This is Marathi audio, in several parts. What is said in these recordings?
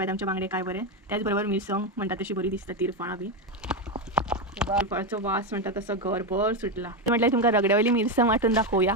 आमचे बांगडे काय बरे, त्याचबरोबर मिरसांग म्हणटा तशी बरी दिसता, तिरफळां बी तिरफळाचो वास म्हणटा तसो घरभर सुटला. म्हटल्यार तुमकां रगड्यावयली मिरसांग वाटून दाखोवया.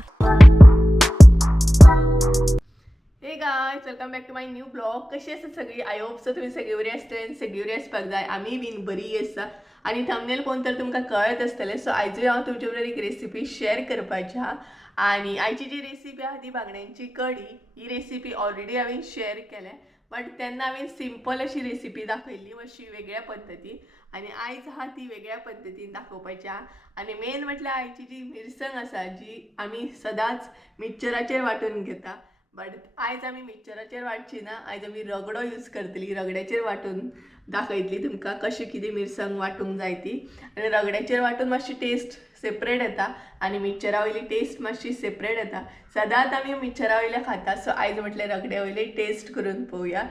Hey guys, welcome back to my new blog. कशी आसा सगळी? आय होप सो तुम्ही सगळी बरी आसतले, सगळी बरी आसपाक जाय. आमी बीन बरी आसा आणि थंबनेल पळोवन तर तुमकां कळत आसतलें. सो आयजूय हांव तुमचे बरोबर एक रेसिपी शेअर करपाची आहा. आणि आयची जी रेसिपी आहा ती बांगड्यांची कढी. ही रेसिपी ऑलरेडी हांवें शेअर केल्या, बट तेन्ना हांवें सिंपल अशी रेसिपी दाखयल्ली, मातशी वेगळ्या पद्दतीन. आणि आयज आहा ती वेगळ्या पद्दतीन दाखोवपाची आहा. आणि मेन म्हटल्यार आयची जी मिरसांग आसा, जी आमी सदांच मिक्सचराचेर वांटून घेता, बट आयज आमी मिक्सचराचेर वांटची ना. आयज आमी रगडो यूज करतली, रगड्याचेर वांटून दाखयतली तुमकां कशी कितें मिरसांग वांटूंक जाय ती. आनी रगड्याचेर वांटून मातशी टेस्ट सेपरेट येता आनी मिक्सचरा वयली टेस्ट मातशी सेपरेट येता. सदांच आमी मिक्सचरा वयले खाता, सो आयज म्हटल्यार रगड्या वयली टेस्ट करून पळोवया.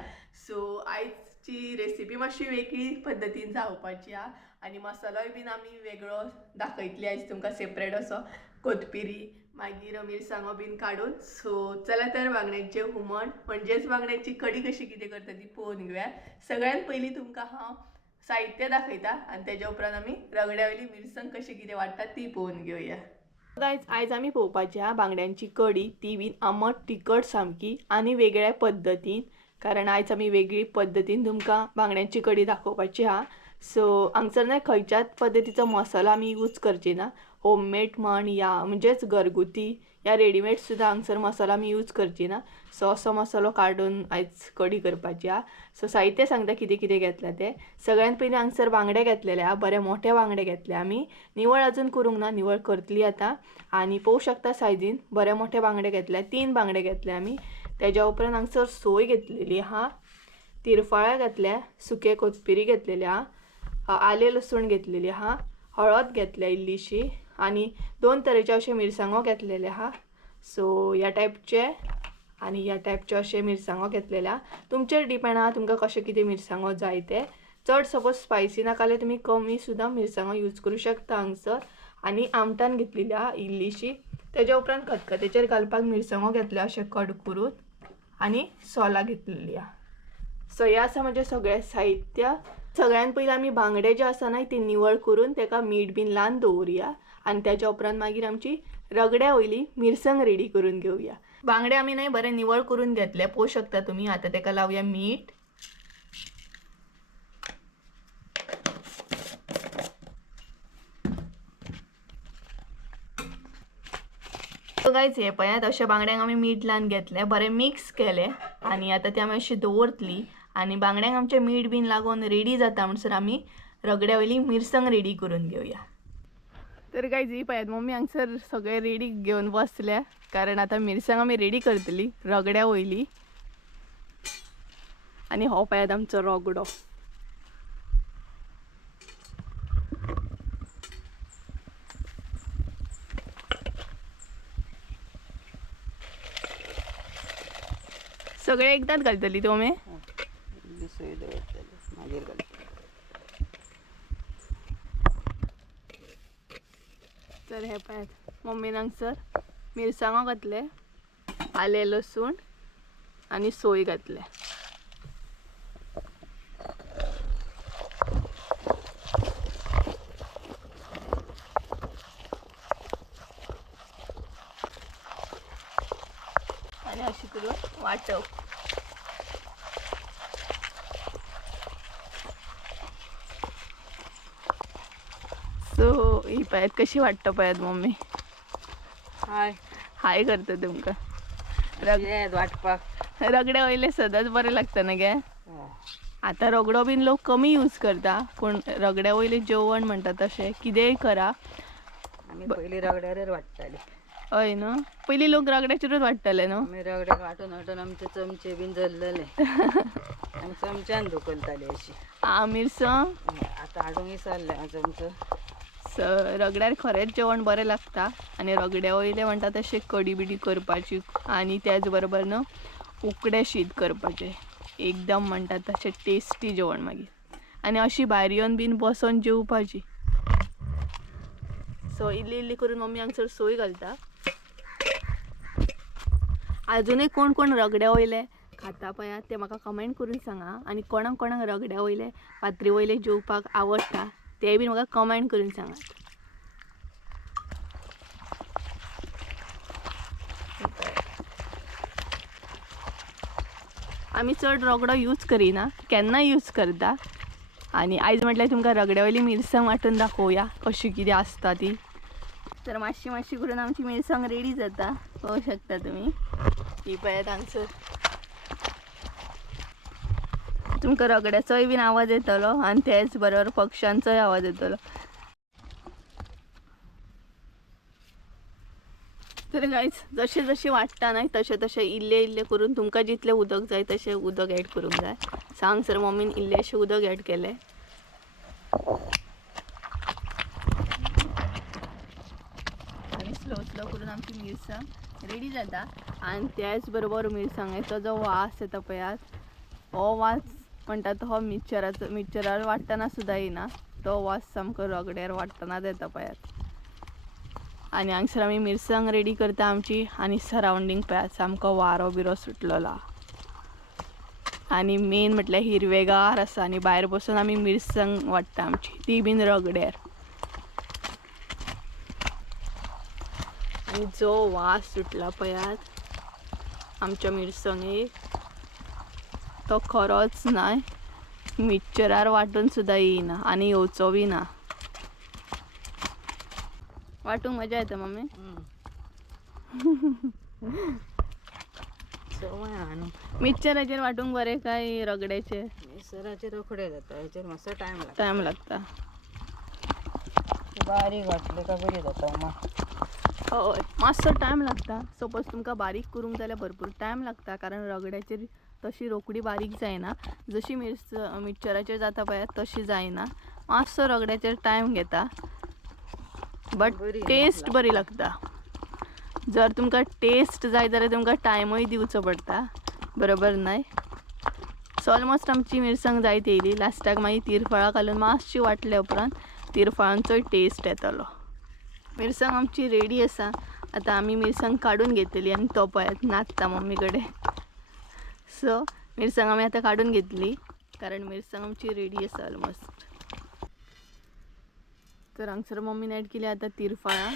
सो आयजची रेसिपी मातशी वेगळी पद्दतीन जावपाची आहा. आनी मसालोय बीन आमी वेगळो दाखयतली आयज तुमकां सेपरेट असो, कोथमिरी मागीर मिरसांगो बीन काडून. सो चला तर बांगड्यांचें हुमण म्हणजेच बांगड्यांची कढी कशी कितें करता ती पळोवन घेवया. सगळ्यात पयलीं तुमकां हांव साहित्य दाखयता आनी तेज्या उपरांत आमी रगड्या वयली मिरसांग कशी कितें वाडटात ती पळोवन घेवया. गायज, आयज आमी पळोवपाची आहा बांगड्यांची कढी, ती बीन आंबट तिखट सामकी आनी वेगळ्या पद्दतीन. कारण आयज आमी वेगळी पद्दतीन तुमकां बांगड्यांची कढी दाखोवपाची आहा. सो हांगसर ना खंयच्याच पद्दतीचो मसालो आमी यूज करची ना. होममेड म्हण या म्हणजेच घरगुती या रेडीमेड सुद्दां हांगसर मसालो आमी यूज करची ना. सो असो मसालो काडून आयज कढी करपाची आहा. सो साहित्य सांगता कितें कितें घेतलें तें. सगळ्यात पयलीं हांगसर बांगडे घेतलेले आहा, बरे मोठे बांगडे घेतले आमी. निवळ अजून करूंक ना, निवळ करतली आतां. आनी पळोवं शकता सायजीन बरे मोठे बांगडे घेतले, 3 बांगडे घेतले आमी. तेज्या उपरांत हांगसर सोय घेतलेली आहा, तिरफळां घेतल्या, सुके कोथमिरी घेतलेली आहा, आले लसूण घेतलेली आहा, हळद घेतल्या इल्लीशी आनी 2 तरेचे अशे मिरसांगो घेतलेले आहा. सो ह्या टायपचे आनी ह्या टायपचे अशे मिरसांगो घेतलेले आहा. तुमचेर डिपेंड आहा तुमकां कशे कितें मिरसांगो जाय ते. चड सपोज स्पायसी नाका जाल्यार तुमी कमी सुद्दां मिरसांगो यूज करूं शकता हांगसर. आनी आमटान घेतलेली आहा इल्लीशी. तेज्या उपरांत खतखतेचेर घालपाक मिरसांगो घेतल्या अशे कट करून आनी सोलां घेतलेली आहा. सो हे आसा म्हणजे सगळें साहित्य. सगळ्यात पयलीं आमी बांगडे जे आसा ना ती निवळ करून तेका मीठ बीन लावन दवरुया. आनी तेज्या उपरांत मागीर आमची रगड्या वयली मिरसांग रेडी करून घेवया. बांगडे आमी न्हय बरे निवळ करून घेतले, पळोवं शकता तुमी. आतां तेका लावया मीठ. गायज, हे पळयात अशा बांगड्यांक आमी मीठ लावन घेतले, बरे मिक्स केले आनी आतां ती आमी अशी दवरतली. आनी बांगड्यांक आमचे मीठ बीन लागून रेडी जाता म्हणसर आमी रगड्या वयली मिरसांग रेडी करून घेवया. तर गायज, ही पळयात मम्मी हांगसर सगळे रेडी घेवन बसल्या, कारण आतां मिरसांग आमी रेडी करतली रगड्या वयली. आनी हो पळयात आमचो रगडो. सगळे एकदाच घालतली तुमी? तर हे पळयात मम्मीन हांगसर मिरसांगो घातले, आले लसूण आनी सोय घातले. आनी अशी करून वाटप. सो ही पळयात कशी वाटतं पळयात मम्मी. हाय हाय करता तुमकां. वाटपाक रगड्या वयले सदांच बरें लागता न्ही गे. आतां रगडो बीन लोक कमी यूज करता, पूण रगड्या वयले जेवण म्हणटा तशें कितेंय करा. आमी पयलीं रगड्यार वाडटाले. हय न्हू, पयलीं लोक रगड्याचेरूच वाडटाले न्हू. आमी रगड्याक वाटून वाटून आमचे चमचे बीन जल्लले. आमी चमच्यान धुकलताले अशी. मिरसांग आतां हाडूंक विसरले चमचो. रगड्यार खरेंच जेवण बरें लागता. आनी रगड्या वयले म्हणटा तशें कडी बिडी करपाची आनी त्याच बरोबर न्हू उकडे शीत करपाचें. एकदम म्हणटा तशें टेस्टी जेवण मागीर. आनी अशी भायर येवन बीन बसोन जेवपाची. सो इल्ली इल्ली करून मम्मी हांगसर सोय घालता. अजूनय कोण कोण रगड्या वयले खाता पळयात ते म्हाका कमेंट करून सांगा आणि कोणाक कोणाक रगड्या वयले पात्री वयले जेवपाक आवडटा ते बी म्हाका कमेंट करून सांगात. आमी चड रगडो यूज करिना, केन्ना यूज करता. आणि आयज म्हटल्यार तुमकां रगड्या वयली मिरसांग वांटून दाखोवया कशी कितें आसता ती. तर मातशी करून आमची मिरसांग रेडी जाता, पळोवं शकता तुम्ही. ही पळयात हांगसर तुमकां रगड्याचोय बीन आवाज येतलो आणि त्याच बरोबर पक्ष्यांचोय आवाज येतलो. तर गायज जशें जशें वाटता न्हय तशें तशें इल्लें करून तुमकां जितलें उदक जाय तशें उदक ऍड करूंक जाय. हांगसर मम्मीन इल्लेशें उदक ऍड केलें. आणि स्लो करून आमची मिरसांग रेडी जाता. आणि त्याच बरोबर मिरसांगेचो जो वास येता पळयात, हो वास म्हणटा तो मिक्सरार वाटतना सुद्दां येना, तो वास सामको रगड्यार वाटतनाच येता पळयात. आणि हांगसर आमी मिरसांग रेडी करता आमची. आणि सरावंडींग पळयात सामको वारो बिरो सुटलेलो. आणि मेन म्हटल्यार हिरवेगार आसा आणि भायर बसून आमी मिरसांग वाटता आमची, ती बीन रगड्यार. आणि जो वास सुटला पळयात आमच्या मिरसांगेक, तो खरोच न्हय मिक्सरार वाटून सुद्दां येयना आणि येवचो बी ना. वाटूंक मजा येता मम्मी. सवय आहा न्हू. मिक्सराचेर वाटूंक बरें काय रगड्याचेर? मिक्सराचे रोखडे जाता, हेचेर मातसो टायम लागता. बारीक वाटले का बरी जाता मग. हय मातसो टायम लागता. सपोज तुमकां बारीक करूंक जाल्यार भरपूर टायम लागता, कारण रगड्याचेर तशी रोखडी बारीक जायना. जशी मिक्सराचेर जाता पळयात तशी जायना. मातसो रगड्याचेर टायम घेता, बट टेस्ट बरी लागता. जर तुमकां टेस्ट जाय जाल्यार तुमकां टायमूय दिवचो पडटा, बरोबर न्हय. सो ऑलमोस्ट आमची मिरसांग जायत येयली. लास्टाक मागीर तिरफळां घालून मातशी वाटले उपरांत तिरफळांचोय टेस्ट येतलो. मिरसांग आमची रेडी आसा. आतां आमी मिरसांग काडून घेतली आणि तो पळयात नाचता मम्मी कडेन. सो मिरसांग आमी आतां काडून घेतली, कारण मिरसांग आमची रेडी आसा ऑलमोस्ट. तर हांगसर मम्मीन ऍड केली आतां तिरफळां.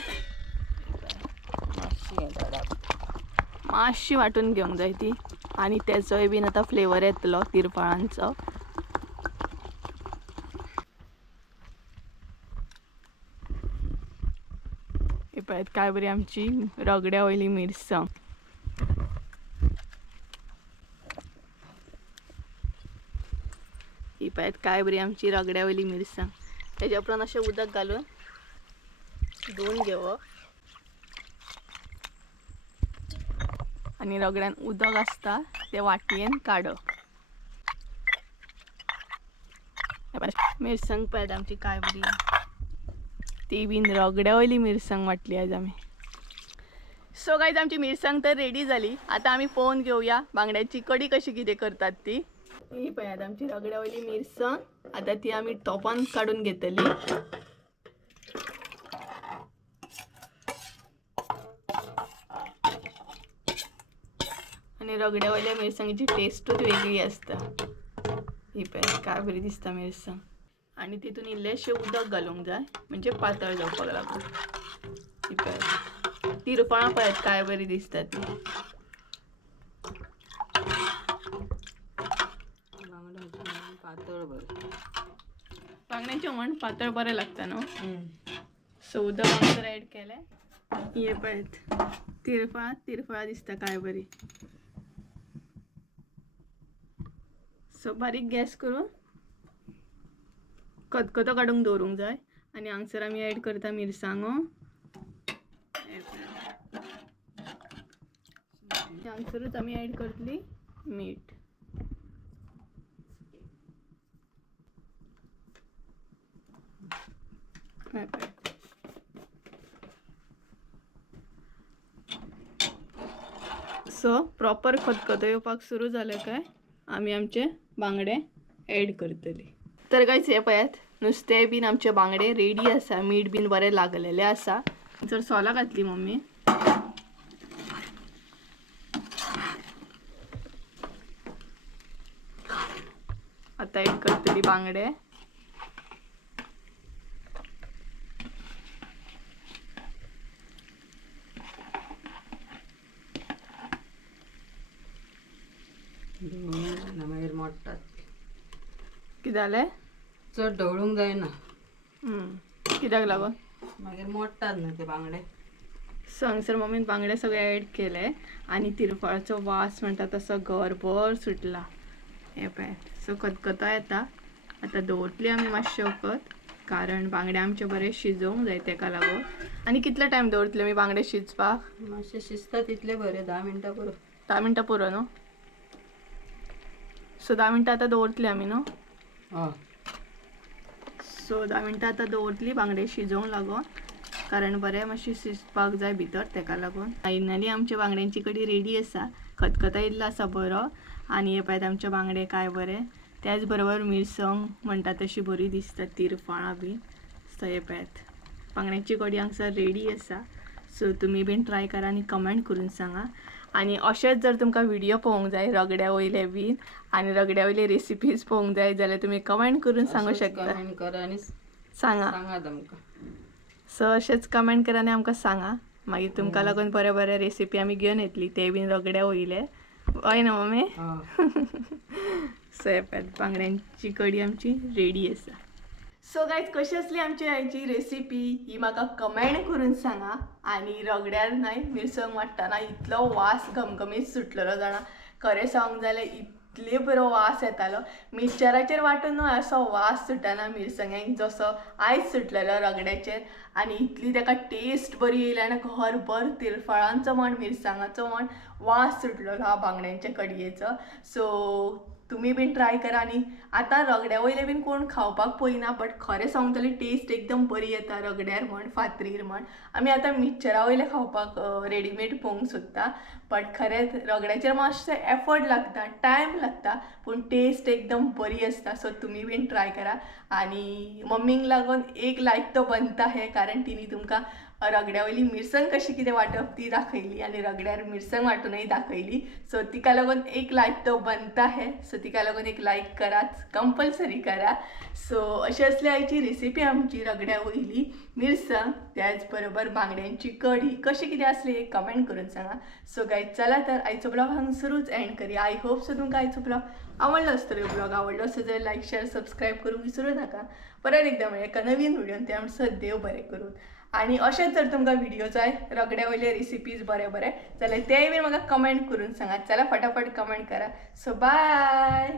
मातशी वाटून घेवंक जाय ती, आणि तेचोय बीन आतां फ्लेवर येतलो तिरफळांचो. हे पळयात काय बरी आमची रगड्या वयली मिरसांग. ही पळयात काय बरी आमची रगड्या वयली मिरसांग. तेच्या उपरांत अशें उदक घालून धुवन घेवप. आणि रगड्यान उदक आसता ते वाटयेन काडप. मिरसांग पळयात आमची काय बरी, ती बीन रगड्या वयली मिरसांग वाटली आज आमी. सो गायज आमची मिरसांग तर रेडी जाली. आता आमी पळोवन घेवया बांगड्याची कडी कशी कितें करतात ती. ही पळयात आमची रगड्या वयली मिरसांग. आता ती आमी टोपान काडून घेतली. आणि रगड्या वयल्या मिरसांगेची टेस्टूच वेगळी आसता. ही पळयात काय बरी दिसता मिरसांग. आणि तितून इल्लेशें उदक घालूंक जाय, म्हणजे पातळ जावपाक लागून. ही पळयात तिरफळां पळयात काय बरी दिसता ती. पातळ बरें. बांगड्याचें हुमण पातळ बरें लागता न्हू. सो उदक हांगसर ऍड केलें. हे पळयात तिरफळां दिसता काय बरी. सो बारीक गॅस करून खतखतो काडूंक दवरूंक जाय. आणि हांगसर आमी ऍड करता मिरसांगो. हांगसरूच आमी ऍड करतली मीठ. सो प्रॉपर खतखतो येवपाक सुरू जालें काय आमी आमचे बांगडे ऍड करतली. तर गायज हे पळयात नुस्तें बीन आमचे बांगडे रेडी आसा. मीठ बीन बरें लागलेलें आसा. जर सोलां घातली मम्मी. आता एक करतली बांगडे. मागीर मोडटात. कितें जालें? चड ढवळूंक जायना, कित्याक लागून? मागीर मोडटात न्हू ते बांगडे. सो हांगसर मम्मीन बांगडे सगळे ॲड केले आणि तिरफळाचो वास म्हणटा तसो घरभर सुटला. हे पळय, सो खतखतो येता. आतां दवरतली आमी मातशे वखत, कारण बांगडे आमचे बरे शिजोवंक जाय तेका लागून. आनी कितलो टायम दवरतले आमी बांगडे शिजपाक? मातशे शिजता तितले बरे, 10 मिनटां पुरो. 10 मिनटां पुरो न्हू? सो 10 मिनटां आतां दवरतली आमी न्हू? हय. सो 10 मिनटां आतां दवरतली बांगडे शिजोवंक लागून, कारण बरें मातशें शिजपाक जाय भितर तेका लागून. फायनली आमच्या बांगड्यांची कडी रेडी आसा. खतखतो येयल्लो आसा बरो. आनी हे पळयत आमचे बांगडे काय बरे. त्याच बरोबर मिरसांग म्हणटा तशी बरी दिसता, तिरफळां बी. सो हे पळयत बांगड्यांची कडी हांगसर रेडी आसा. सो तुमी बीन ट्राय करा आनी कमेंट करून सांगा. आनी अशेंच जर तुमकां व्हिडिओ पळोवंक जाय रगड्या वयले बीन आनी रगड्या वयले रेसिपीज पळोवंक जाय जाल्यार तुमी कमेंट करून सांगू शकता. कमेंट करा आनी सांगा. सांगात आमकां. सो अशेंच कमेंट करा आनी आमकां सांगा. मागीर तुमकां लागून बरे बरे रेसिपी आमी घेवन येतली, ते बीन रगड्या वयले. हय न्हू मम्मी? सो हे पळयत बांगड्यांची कडी आमची रेडी आसा. सो गायज कशी असली आमची आयची रेसिपी ही म्हाका कमेंट करून सांगा. आनी रगड्यार न्हय मिरसांग वाटटाना इतलो वास घमघमीत सुटलेलो जाणा. खरें सांगूंक जाल्यार इतले बरो वास येतालो. मिक्सचराचेर वांटून न्हय असो वास सुटना मिरसांग्यांक जसो आयज सुटलेलो रगड्याचेर. आनी इतली ताका टेस्ट बरी येयली आनी घरभर तिरफळांचो म्हण मिरसांगाचो म्हण वास सुटलेलो ह्या बांगड्यांच्या कडयेचो. सो तुम्ही बीन ट्राय करा. आनी आतां रगड्या वयले बीन कोण खावपाक पळयना, बट खरें सांगूंक जाल्यार टेस्ट एकदम बरी येता रगड्यार म्हण फातरीर म्हण. आमी आतां मिक्सचरा वयले खावपाक रेडीमेड पळोवंक सोदता, बट खरेंच रगड्याचेर मातशें एफर्ट लागता, टायम लागता, पूण टेस्ट एकदम बरी आसता. सो तुमी बीन ट्राय करा. आनी मम्मीक लागून एक लायक तो बनता है, कारण तिणी तुमकां रगड्या वयली मिरसांग कशी कितें वांटप ती दाखयली आनी रगड्यार मिरसांग वांटूनय दाखयली. सो तिका लागून एक लायक तो बनता है. सो तिका लागून एक लायक कराच, कंपल्सरी करा. सो अशी असली आयची रेसिपी आमची रगड्या वयली मिरसांग, त्याच बरोबर बांगड्यांची कढी कशी कितें आसली एक कमेंट करून सांगा. सो गायज चला तर आयचो ब्लॉग हांगसरूच एंड करूया. आय होप सो तुमकां आयचो ब्लॉग आवडलो आसतलो. ब्लॉग आवडलो आसत जाल्यार लायक शेअर सबस्क्राईब करूंक विसरू नाका. परत एकदा मेळया एका नवीन व्हिडिओन. ते आमचं देव बरें करून. आणि अशेंच जर तुमकां व्हिडिओ जाय रगड्या वयले रेसिपीज बरे बरे जाल्यार तेय बीन म्हाका कमेंट करून सांगा. चला फटाफट कमेंट करा. So bye.